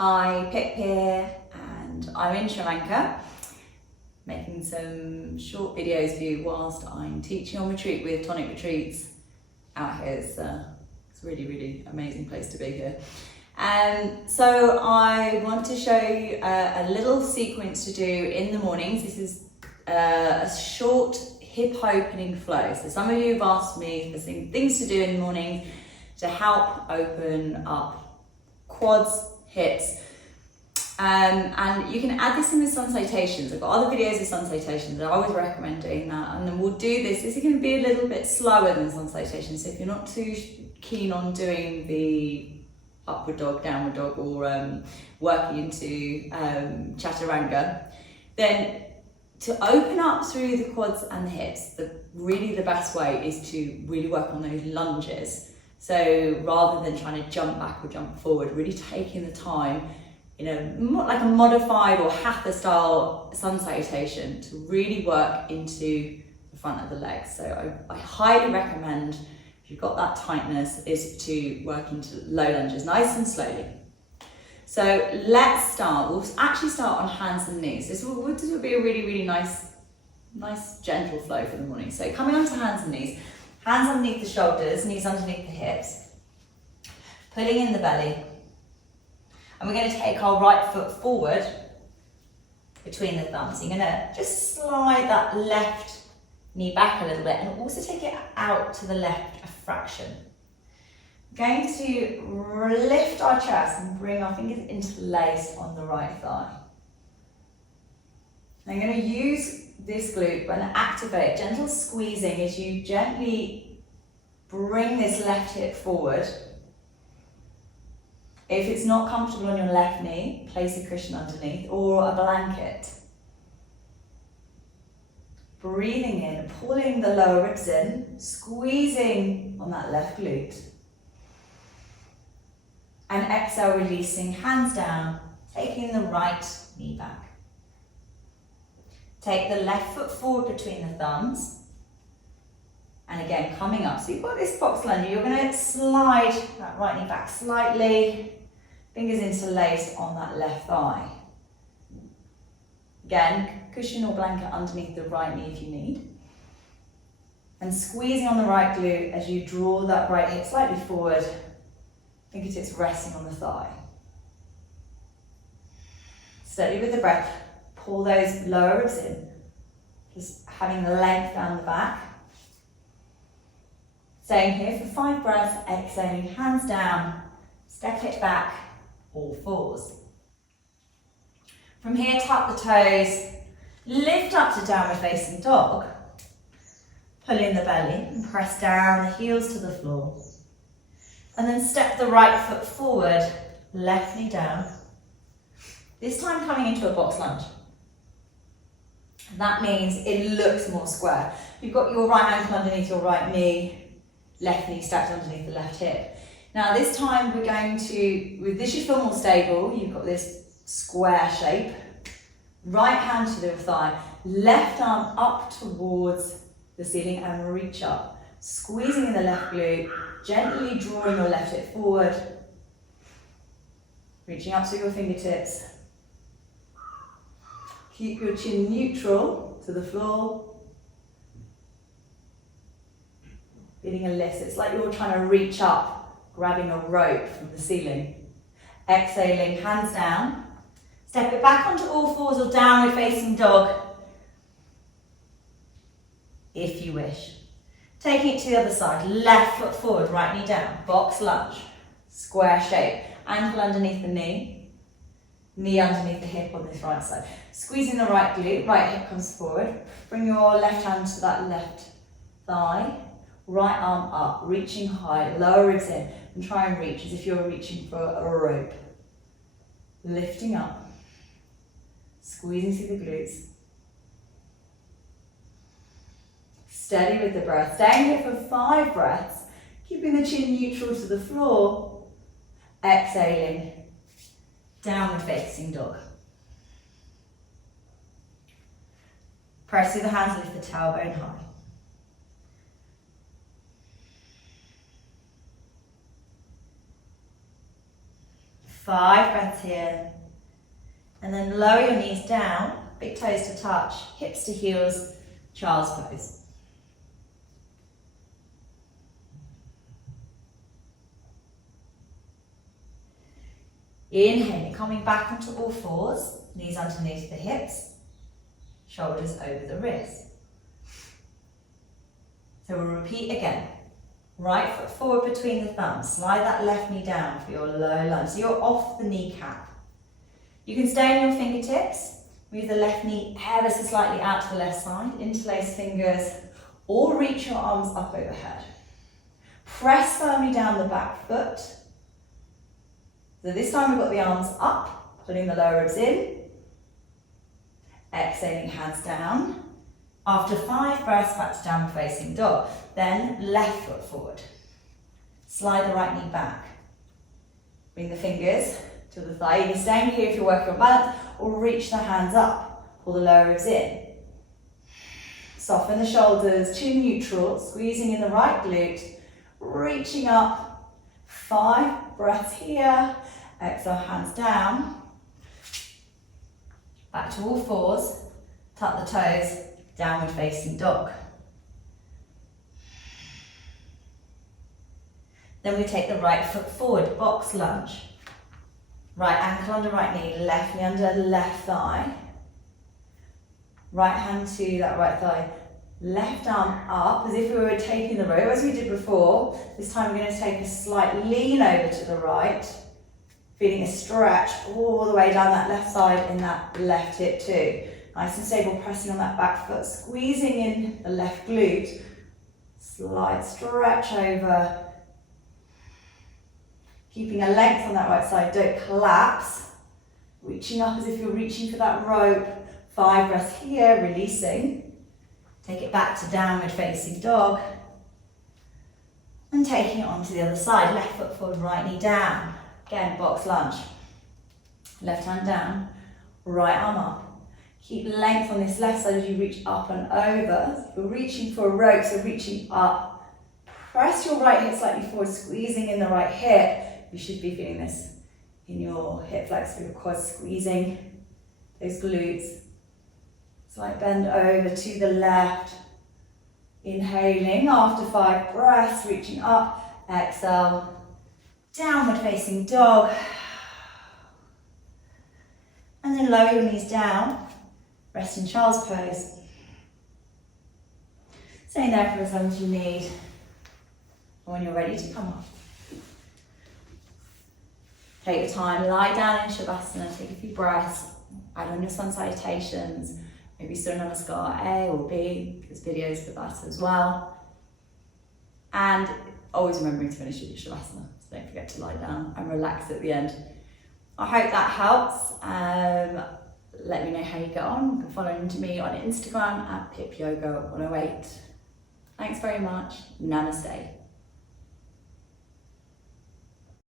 Hi, Pip here, and I'm in Sri Lanka, making some short videos for you whilst I'm teaching on retreat with Tonic Retreats out here. It's a really, really amazing place to be here. So I want to show you a little sequence to do in the mornings. This is a short hip opening flow. So some of you have asked me for some things to do in the morning to help open up quads, hips, and you can add this in with sun salutations. I've got other videos of sun salutations. I always recommend doing that, and then we'll do this. This is going to be a little bit slower than sun salutations, so if you're not too keen on doing the upward dog, downward dog, or working into chaturanga, then to open up through the quads and the hips, really the best way is to really work on those lunges. So rather than trying to jump back or jump forward, really taking the time in like a modified or hatha style sun salutation to really work into the front of the legs. So I highly recommend, if you've got that tightness, is to work into low lunges, nice and slowly. So let's start. We'll actually start on hands and knees. This will be a really, really nice gentle flow for the morning. So coming onto hands and knees. Hands underneath the shoulders, knees underneath the hips, pulling in the belly. And we're going to take our right foot forward between the thumbs. You're going to just slide that left knee back a little bit and also take it out to the left a fraction. We're going to lift our chest and bring our fingers interlaced on the right thigh. I'm going to use this glute and activate, gentle squeezing as you gently bring this left hip forward. If it's not comfortable on your left knee, place a cushion underneath or a blanket. Breathing in, pulling the lower ribs in, squeezing on that left glute. And exhale, releasing, hands down, taking the right knee back. Take the left foot forward between the thumbs. And again, coming up. So you've got this box lunge. You're going to slide that right knee back slightly. Fingers interlaced on that left thigh. Again, cushion or blanket underneath the right knee if you need. And squeezing on the right glute as you draw that right hip slightly forward. Fingertips resting on the thigh. Steady with the breath. Pull those lower ribs in, just having the length down the back. Staying here for 5 breaths, exhaling, hands down, step it back, all fours. From here, tuck the toes, lift up to downward facing dog, pull in the belly and press down the heels to the floor. And then step the right foot forward, left knee down. This time coming into a box lunge. That means it looks more square. You've got your right ankle underneath your right knee, left knee stacked underneath the left hip. Now this time we're going to, with this you feel more stable, you've got this square shape. Right hand to the thigh, left arm up towards the ceiling and reach up. Squeezing in the left glute, gently drawing your left hip forward. Reaching up to your fingertips. Keep your chin neutral to the floor. Feeling a lift. It's like you're trying to reach up, grabbing a rope from the ceiling. Exhaling, hands down. Step it back onto all fours or downward facing dog, if you wish. Taking it to the other side, left foot forward, right knee down, box lunge, square shape. Ankle underneath the knee. Knee underneath the hip on this right side. Squeezing the right glute, right hip comes forward. Bring your left hand to that left thigh. Right arm up, reaching high, lower ribs in. And try and reach as if you're reaching for a rope. Lifting up. Squeezing through the glutes. Steady with the breath. Staying here for 5 breaths. Keeping the chin neutral to the floor. Exhaling. Downward facing dog. Press through the hands, lift the tailbone high. 5 breaths here. And then lower your knees down, big toes to touch, hips to heels, child's pose. Inhaling, coming back onto all fours, knees underneath the hips, shoulders over the wrists. So we'll repeat again. Right foot forward between the thumbs, slide that left knee down for your low lunge. So you're off the kneecap. You can stay on your fingertips, move the left knee ever so slightly out to the left side, interlace fingers, or reach your arms up overhead. Press firmly down the back foot. So this time we've got the arms up, pulling the lower ribs in. Exhaling, hands down. After 5 breaths, back to downward facing dog. Then left foot forward. Slide the right knee back. Bring the fingers to the thigh. Either staying here if you're working on balance, or reach the hands up. Pull the lower ribs in. Soften the shoulders to neutral, squeezing in the right glute. Reaching up. 5 breaths here. Exhale, hands down. Back to all fours. Tuck the toes. Downward facing dog. Then we take the right foot forward, box lunge. Right ankle under right knee, left knee under left thigh. Right hand to that right thigh. Left arm up as if we were taking the rope as we did before. This time we're going to take a slight lean over to the right. Feeling a stretch all the way down that left side in that left hip too. Nice and stable, pressing on that back foot, squeezing in the left glute. Slight stretch over. Keeping a length on that right side, don't collapse. Reaching up as if you're reaching for that rope. 5 breaths here, releasing. Take it back to downward facing dog. And taking it onto the other side, left foot forward, right knee down. Again, box lunge. Left hand down, right arm up. Keep length on this left side as you reach up and over. You're reaching for a rope, so reaching up. Press your right hip slightly forward, squeezing in the right hip. You should be feeling this in your hip flexor, your quads, squeezing those glutes. Slight bend over to the left. Inhaling after 5 breaths, reaching up. Exhale. Downward facing dog. And then lower your knees down. Rest in child's pose. Staying there for as long as you need. And when you're ready to come up. Take your time, lie down in Shavasana, take a few breaths, add on your sun salutations, maybe Surya Namaskar A or B, there's videos for that as well. And always remembering to finish with your Shavasana, so don't forget to lie down and relax at the end. I hope that helps. Let me know how you get on. You can follow me on Instagram at pipyoga108. Thanks very much. Namaste.